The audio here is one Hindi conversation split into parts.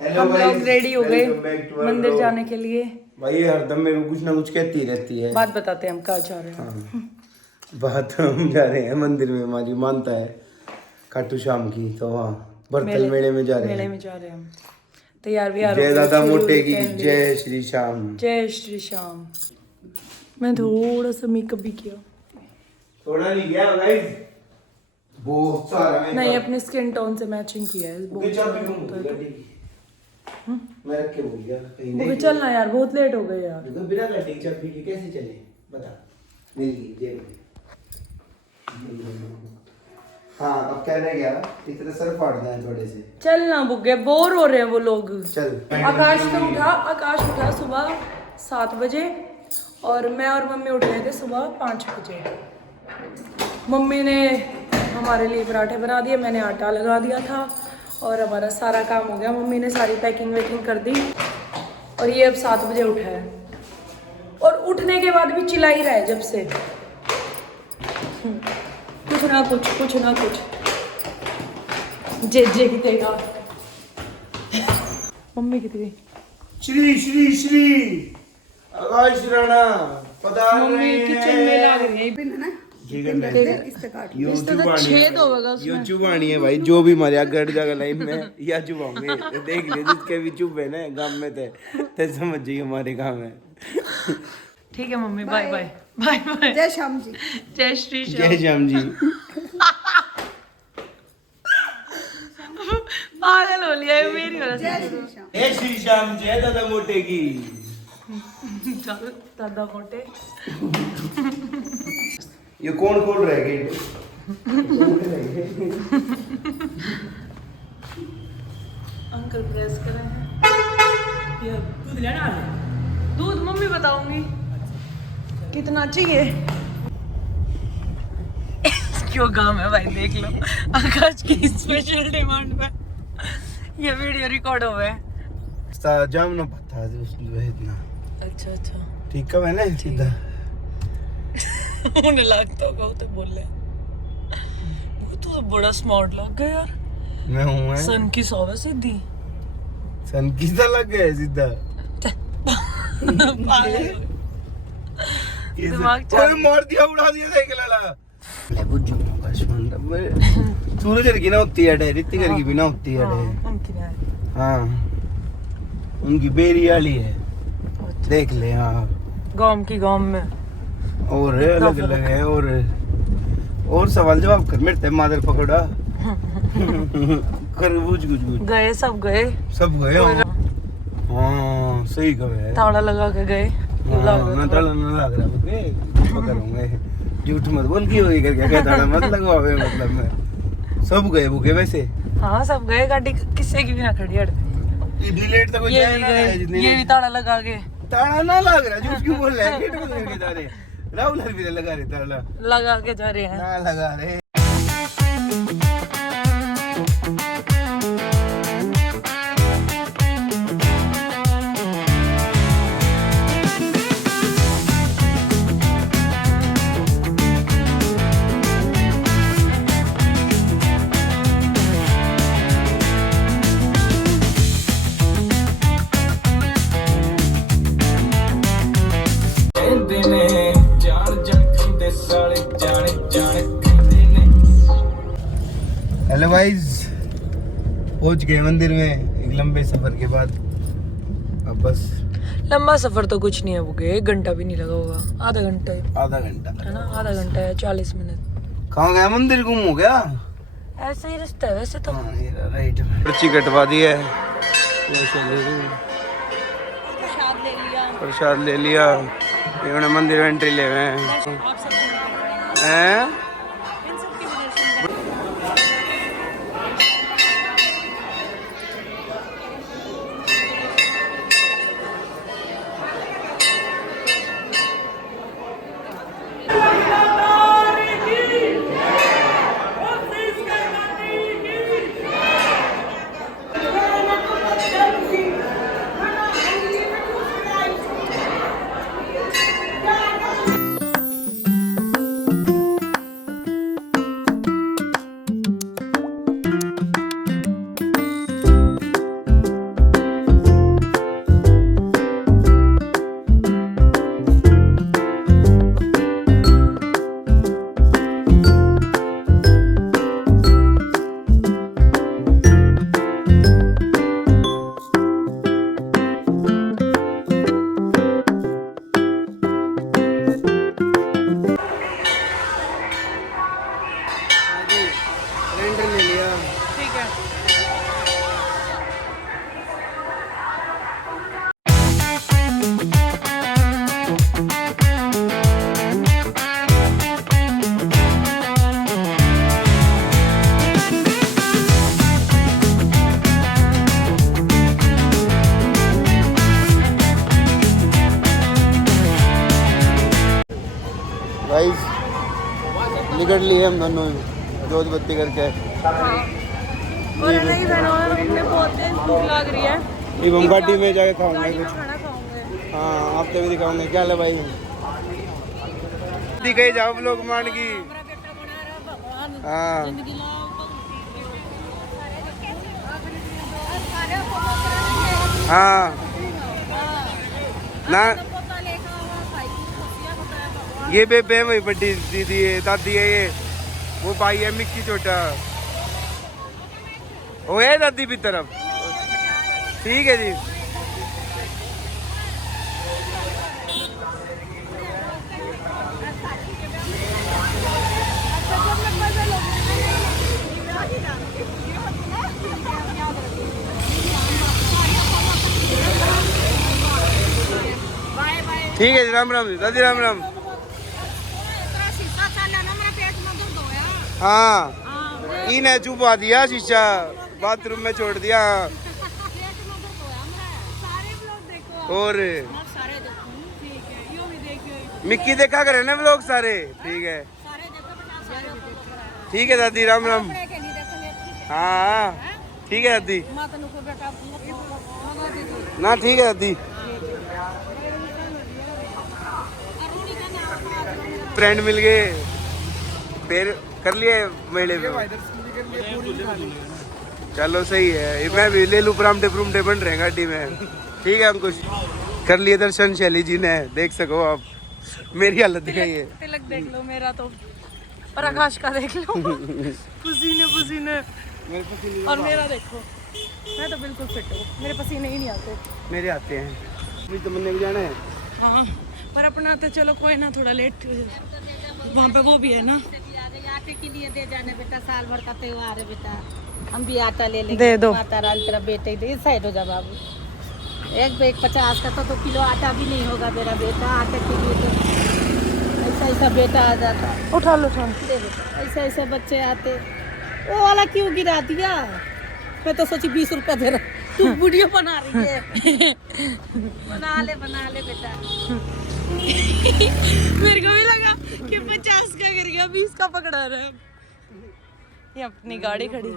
हम लोग रेडी हो गए मंदिर जाने के लिए। भाई हरदम मेरे को कुछ ना कुछ कहती रहती है। बात बताते हैं हम कहाँ जा रहे हैं। हाँ। बात हम जा रहे हैं मंदिर में, हमारी मानता है खाटू श्याम की, तो वहाँ बर्तल मेले में जा रहे हैं। मेले में जा रहे हैं हम। तैयार भी जय दादा मोटे की जय श्री श्याम। जय श्री श्याम। मैं थोड़ा सा मेकअप भी किया, थोड़ा नहीं किया गाइस, बहुत सारा मेकअप। नहीं अपने स्किन टोन से मैचिंग किया है बहुत। मैं रख के भूल गया कहीं। नहीं चलना यार, बहुत लेट हो गए यार। बिना गाड़ी चाबी के कैसे चले बता। नहीं जेब में। हाँ अब क्या रह गया, इतने सर फाड़ना है थोड़े से। चलना बुग्गे, बोर हो रहे हैं वो लोग। चल। आकाश उठा सुबह 7 बजे और मैं और मम्मी उठ गए थे सुबह 5 बजे। मम्मी ने हमारे लिए पराठे बना दिए, मैंने आटा लगा दिया था और हमारा सारा काम हो गया। मम्मी ने सारी पैकिंग वैकिंग कर दी और ये अब 7 बजे उठा है और उठने के बाद भी चिल्ला ही रहा है जब से। कुछ ना कुछ जे कितेगा। मम्मी कितनी गई? श्री श्री श्री आकाश राणा पधार रहे मम्मी हैं। किचन में लग रही है। यो चुबानी है भाई, जो भी मरिया गड़ जाएगा लाइन में या चुबाओगे। देख ले जिसके भी चुबे ना गांव में थे समझ जाइए हमारे गांव में। ठीक है mummy, bye bye bye bye. जय श्याम जी। जय श्री श्याम। जय श्याम जी। पागल हो लिया है मेरी वजह से। जय श्री श्याम। जय श्री श्याम। जय दादा मोटे की। चल दादा मोटे। ये कौन खोल रहा है गेट? अंकल प्रेस कर रहे हैं। ये दूध लेना है? दूध मम्मी बताऊंगी कितना चाहिए। क्यों काम है भाई, देख लो आकाश की स्पेशल डिमांड पे ये वीडियो रिकॉर्ड हुआ है। जाम ना पता इतना। अच्छा ठीक है मैंने सीधा उन्हें लगता होगा तो बोल रहे वो तो बड़ा स्मार्ट लग गया यार। मैं हूँ सन की सौवे सीधी सन किसा लग गया है सीधा। दिमाग ओए मार दिया, उड़ा दिया साइकिल वाला। ले बुझू सूरज की ना होती है ऋतिक की भी ना होती है। हाँ उनकी बेरी वाली है, देख ले। हाँ गांव में और अलग अलग है। और सवाल जवाब कर मेरे मादर पकड़ा कर बुझ गए सब गए। हाँ सही कहे, ताला लगा के गए। ना ताला ना लग रहा पकड़ूंगा। झूठ मत बोल की होगी करके क्या ताला मत लगवावे। मतलब मैं सब गए भूखे वैसे। हाँ सब गए, गाड़ी किसी की भी ना खड़ी हट। लेट तक ये भी ताला लगा के। ताला ना लग रहा, झूठ क्यों बोल रहा है? गेट बंद करके जा रहे राहुल हर भी लगा रहे ताला लगा के जा रहे हैं। ना लगा रहे। हेलो गाइस, पहुंच गए मंदिर में एक लंबे सफर के बाद। अब बस लंबा सफर तो कुछ नहीं है बुके, 1 घंटा भी नहीं लगा होगा। आधा घंटा है ना, आधा घंटा है 40 मिनट। कहाँ गया? मंदिर गुम हो गया। ऐसे ही रास्ता है वैसे तो। राइट पर्ची कटवा दी है, प्रसाद ले लिया। इन्होंने मंदिर में एंट्री ले गए हैं। टिकट लिए हम दोनों जोत बत्ती करके। हाँ और नहीं बहनों हमने बहुत तेज भूख लग रही है। अब हम गाड़ी में जाके खाऊंगे गाड़ी में कुछ। खाना खाऊंगे। हाँ आपको भी दिखाऊंगे क्या है भाई। दिखाई जाओ लोग मान की। हाँ हाँ ना ये बेबे वही बड़ी दीदी है दादी है ये वो भाई है मिक्की छोटा वो है दादी भी तरफ। ठीक है जी। ठीक है जी राम राम जी दादी राम राम। हाँ इन्हें छुपा दिया शीशा बाथरूम में छोड़ दिया। और मिक्की देखा करे ना व्लॉग सारे। ठीक है दादी राम राम। हाँ ठीक है दादी ना ठीक है दादी। फ्रेंड मिल गए फिर कर लिए मेले में। चलो सही है मैं भी ले लूँ परामठे परूमठे बन रहे हैं गाड़ी में। ठीक है हम कुछ कर लिए दर्शन शैली जी ने देख सको आप मेरी हालत दिखाइए। तिलक देख लो मेरा तो और आकाश का देख लो पसीने पसीने और मेरा देखो मैं तो बिल्कुल फिट हूँ। मेरे पसीने ही नहीं आते। मेरे आते हैं अभी तो मंदिर जाना है। हाँ पर अपना तो चलो कोई ना थोड़ा लेट वहाँ पे वो भी है ना। आटे के लिए दे जाने बेटा साल भर का त्योहार है बेटा हम भी आटा ले लेंगे। दे दो माता रानी तेरा बेटे दे साइड हो जा बाबू। एक बैग 50 का तो किलो आटा भी नहीं होगा मेरा बेटा आटे के लिए तो ऐसा ऐसा बेटा आ जाता। उठा लो उठा दे बेटा ऐसा ऐसा बच्चे आते। वो वाला क्यों गिरा दिया। मैं तो सोची 20 रुपया दे रहा तू वीडियो बना रही है। बना ले बेटा। मेरे को भी लगा कि 50 का गिर गया 20 का पकड़ा रहा है। ये अपनी गाड़ी खड़ी।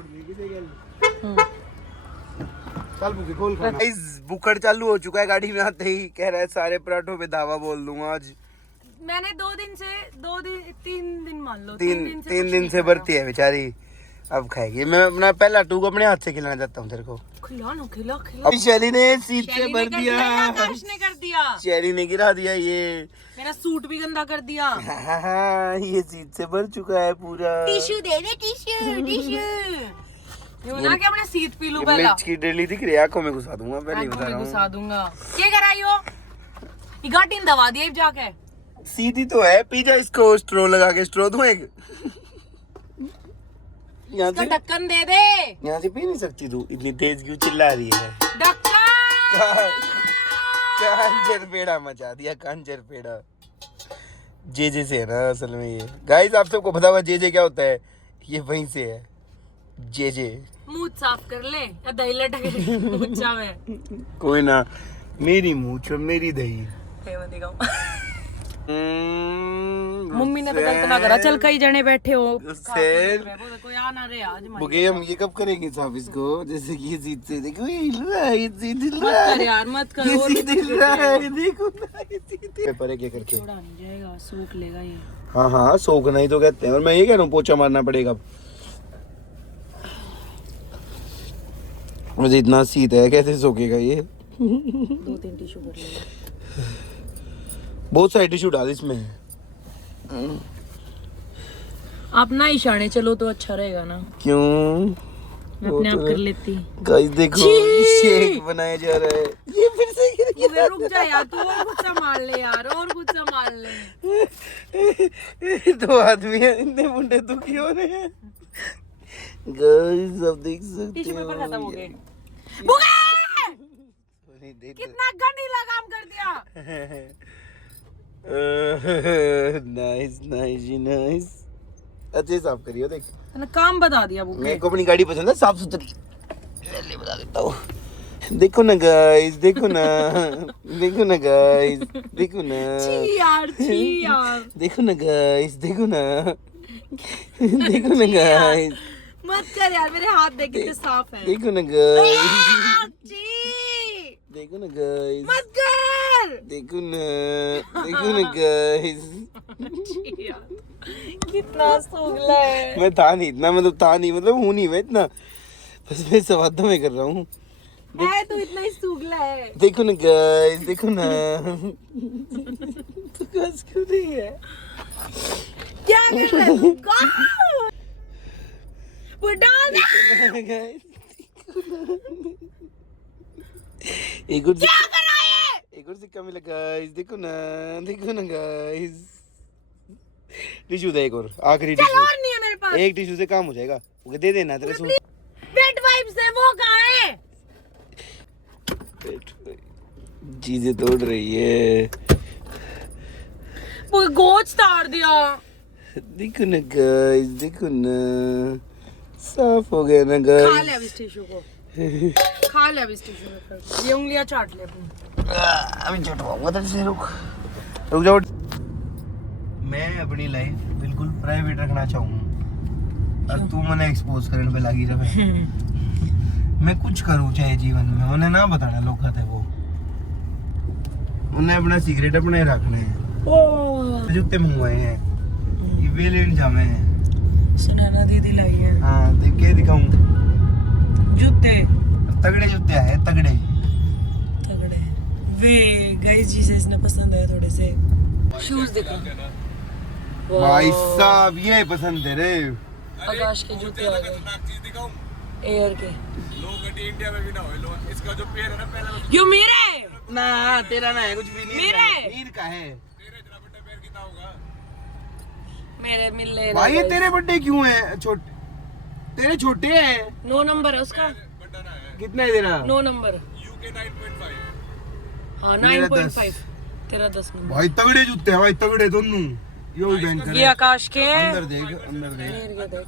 चल मुझे खोल गाइस बुकड़ चालू हो चुका है गाड़ी में आते ही कह रहा है सारे पराठों पे धावा बोल दूंगा आज। मैंने 3 दिन मान लो तीन दिन से भरती है बेचारी अब खाएगी। मैं अपना पहला टूक अपने हाथ से खिलाना चाहता हूँ तेरे को। खिला अभी शैली ने सीट से भर दिया। आकाश ने कर दिया। शैली ने गिरा दिया ये। मेरा सूट भी गंदा कर दिया। हाँ, ये सीट से भर चुका है पूरा। टिश्यू दे दे टिश्यू। यूं ना कि अपने सीट पी लूं पहला। मिर्च की डेली दिख रही है आंखों में घुसा दूंगा पहले ही बता रहा हूँ। घुसा दूंगा। क्या कराई हो? ये गाड़ी ने दबा दिया जाके। सीधी तो है पी जा इसको स्ट्रो लगा के स्ट्रो दूं एक। यहाँ से ढक्कन दे दे। यहाँ से पी नहीं सकती तू इतनी तेज क्यों चिल्ला रही है। ढक्कन कांचर पेड़ा मचा दिया कांचर पेड़ा। जे से है ना असल में ये। गाइस आप सबको पता हुआ जे क्या होता है ये वहीं से है जे। मुंह साफ कर ले या दही लटक मुच्छा में। कोई ना मेरी मूंछ मेरी दही। मम्मी ने तो गलत ना करा। चल कई जने बैठे हो कोई आ ना रहे आज। बुगे हम ये कब करेंगे साहब इसको जैसे कि ये सीट से देखो ये हिल रहा है ये सीट हिल मत रहा कर है यार मत कर। ये सीट हिल रहा है देखो ना ये सीट पेपर है क्या करके छोड़ा नहीं जाएगा सूख लेगा ये। हाँ सोखना ही तो कहते हैं और मैं ये कह रहा हूँ पोछा मारना पड़ेगा। मुझे इतना सीट है कैसे सोखेगा ये। 2-3 टिश्यू भर ले। बहुत सारे टिश्यू डाल इसमें। आप ना इशाने चलो तो अच्छा रहेगा ना। क्यों मैं अपने आप कर लेती। गाइस देखो शेक बनाया जा रहा है ये फिर से गिर गया। रुक जा यार तू और कुछ संभाल ले यार और कुछ संभाल ले। दो आदमी हैं इतने मुंडे दुखी हो रहे हैं। गाइस आप देख सकते टिश्यू हो पेपर खत्म हो गए। कितना कितना गंदीला काम कर दिया। नाइस नाइस अच्छे साफ करियो देख। तूने काम बता दिया बुके। मेरे को अपनी गाड़ी पसंद है साफ सुथरी पहले बता देता हूँ। देखो ना गाइस देखो ना गाइस देखो ना छी यार देखो ना गाइस देखो ना देखो ना गाइस, मत कर यार, मेरे हाथ देख कितने साफ है। देखो ना गाइस, छी, देखो ना गाइस, मत कर। देखो ना गाइस। कितना सूखला है। मैं था नहीं इतना, मतलब था नहीं, मतलब हूँ नहीं मैं इतना, बस मैं सवादा में कर रहा हूँ। है तो इतना ही सूखला है। देखो ना गाइस, देखो ना। तो कस क्यों नहीं है? क्या कर रहे हो? वो डाल दे। गाइस, एक और क्या कर रहा है? एक और सिक्का मिला गाइस, देखो ना गाइस। टिश्यू दे एक और, आखिरी चल, टिश्यू। और नहीं है मेरे पास। एक टिश्यू से काम हो जाएगा, वो दे देना तेरे सूट। वेट वाइप्स है, वो कहाँ है? चीजें तोड़ रही है। वो गोच तार दिया। देखो ना गाइस, देखो ना, साफ हो गया ना खा गाइस। ले अब इस टिश्यू को, खा ले अब इस टिश्यू को। ये उंगलियां चाट ले अपनी। अभी चटवाऊंगा तेरे से, रुक जाओ। मैं अपनी लाइफ बिल्कुल प्राइवेट रखना चाहूँ और तू मने एक्सपोज करने पे लगी रहे। मैं कुछ करूँ चाहे जीवन में, उन्हें ना बताना लोग कहते वो, उन्हें अपना सीक्रेट अपने रखने हैं। जूते मंगवाए हैं, ये वेलेंट जामे हैं। सुनैना दीदी लाई है। हाँ देख के दिखाऊं, जूते तगड़े जूते आए, तगड़े। तगड़े। वे गाइस जी से इसने पसंद है थोड़े से शूज दिखा। भाई साहब ये पसंद है रे। आकाश के जूते आ गए, एयर के। इंडिया में भी ना हो, इसका जो पेड़ है ना पहले यू मेरे ना तेरा ना है कुछ भी, नीर का है, नीर का है। तेरे इतना बड़ा पेड़ कितना होगा? मेरे मिल ले भाई ये तेरे बर्थडे क्यों है छोटे, तेरे छोटे हैं। 9 नंबर है उसका। बड़ा ना है कितना है तेरा? 9 नंबर। UK 9.5। हाँ मेरा 9.5। तेरा 10 नंबर। भाई तगड़े जूते हैं भाई, तगड़े दोनों। यो बैंक ये आकाश के हैं। अंदर देख, अंदर देख। एयर के देख।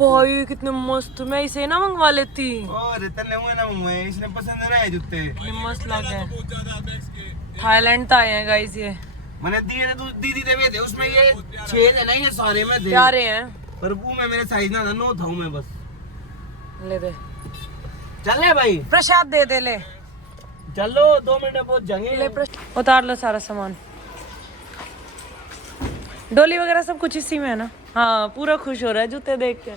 भाई कितने मस्त, मैं इसे ना मंगवा लेती। और तन्ने हुए ना मुझे, इसने पसंद है ना ये जूते। ये मस्त लग रहे हैं। बहुत ज्यादा बैग्स के थाईलैंड से आए हैं गाइस ये। मैंने दिए थे, तू दीदी देवे थे, उसमें ये 6 है ना, ये सारे में थे। प्यारे हैं। पर वो में मेरे साइज ना था, 9 था मैं बस। ले दे चल ले भाई, प्रसाद, दे दे ले। चलो 2 मिनट में पहुंच जाएंगे। ले उतार लो सारा सामान। डोली वगैरह सब कुछ इसी में है ना। हाँ पूरा खुश हो रहा है जूते देख के।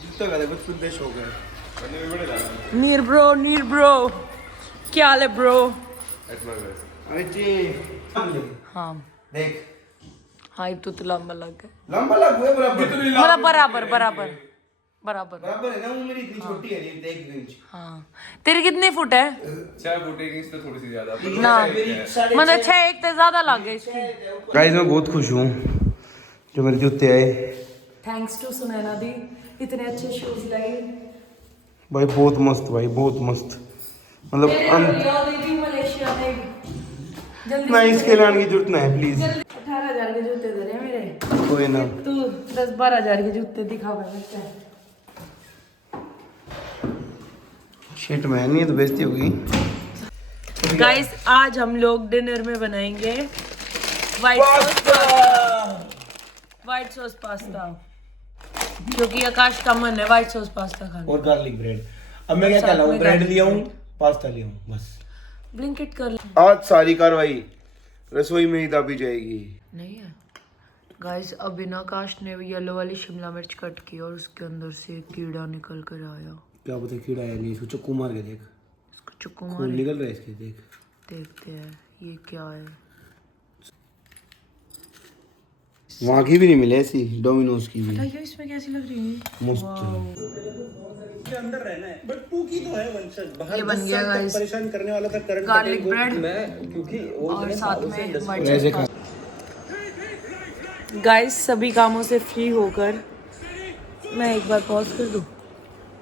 जूते का देखो खुद देश हो गए। नीर ब्रो क्या हाल है ब्रो। अच्छी हाँ देख, हाँ तो लंबा लग गया। लंबा लग हुआ बराबर, मतलब बराबर बराबर है ना। वो मेरी इतनी छोटी है, 1 इंच। हाँ तेरी कितनी फुट है 6 फुट 1 इंच तो थोड़ी सी ज्यादा। ना, मतलब 6 1 से ज्यादा लग गए इसकी। गाइस मैं बहुत खुश हूँ जो मेरे जूते आए। थैंक्स टू सुनैना दी, इतने अच्छे शूज लाई। भाई बहुत मस्त, भाई बहुत मस्त। मतलब मलेशिया में जल्दी ना इसके लाने की जरूरत ना है प्लीज। 18,000 के जूते दे रहे मेरे। कोई ना, तू 10-12,000 के जूते दिखावा लगता है। शिट मैन, ये तो बेइज्जती होगी। गाइस आज हम लोग डिनर में बनाएंगे व्हाइट सॉस पास्ता, क्योंकि आकाश का मन है व्हाइट सॉस पास्ता खाने। और गार्लिक ब्रेड। अब मैं क्या कर हूँ, ब्रेड लिया हूँ, पास्ता लिया हूँ बस। ब्लिंकिट कर ले। आज सारी कार्रवाई रसोई में ही दाबी जाएगी। नहीं है गाइस, अभी ना आकाश ने येलो वाली शिमला मिर्च कट की और उसके अंदर से कीड़ा निकल कर आया। क्या पता कीड़ा है नहीं, इसको चक्कू मार के देख, इसको चुक्कू खून मार निकल रहा है इसके, देख। देखते हैं ये क्या है। वहाँ की भी नहीं मिले ऐसी, डोमिनोज की भी ये इसमें कैसी लग रही है। मस्त। ये बन गया गाइस गार्लिक ब्रेड और साथ में ऐसे खा। गाइस सभी कामों से फ्री होकर मैं एक बार पॉज कर दूं।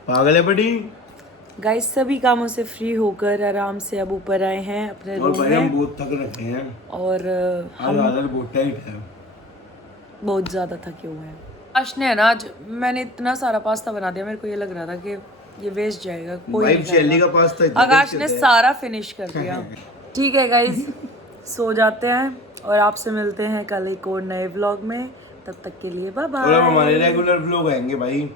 पागल है बड़ी। गाइस सभी कामों से फ्री होकर आराम से अब ऊपर आए हैं अपने और रूम भाई हम में। बहुत थक रखे हैं और आज, हालत बहुत टाइट है, बहुत ज्यादा थके हुए हैं। आकाश ने है ना, आज मैंने इतना सारा पास्ता बना दिया, मेरे को ये लग रहा था कि ये वेस्ट जाएगा, कोई भाई नहीं चेल्ली खाएगा। का पास्ता इतना आकाश टेस्टी ने होता है। सारा फिनिश कर दिया। ठीक है गाइस, सो जाते हैं और आपसे मिलते हैं कल एक और नए व्लॉग में। तब तक के लिए बाय और अब हमारे बाय। रेगुलर व्लॉग आएंगे भाई।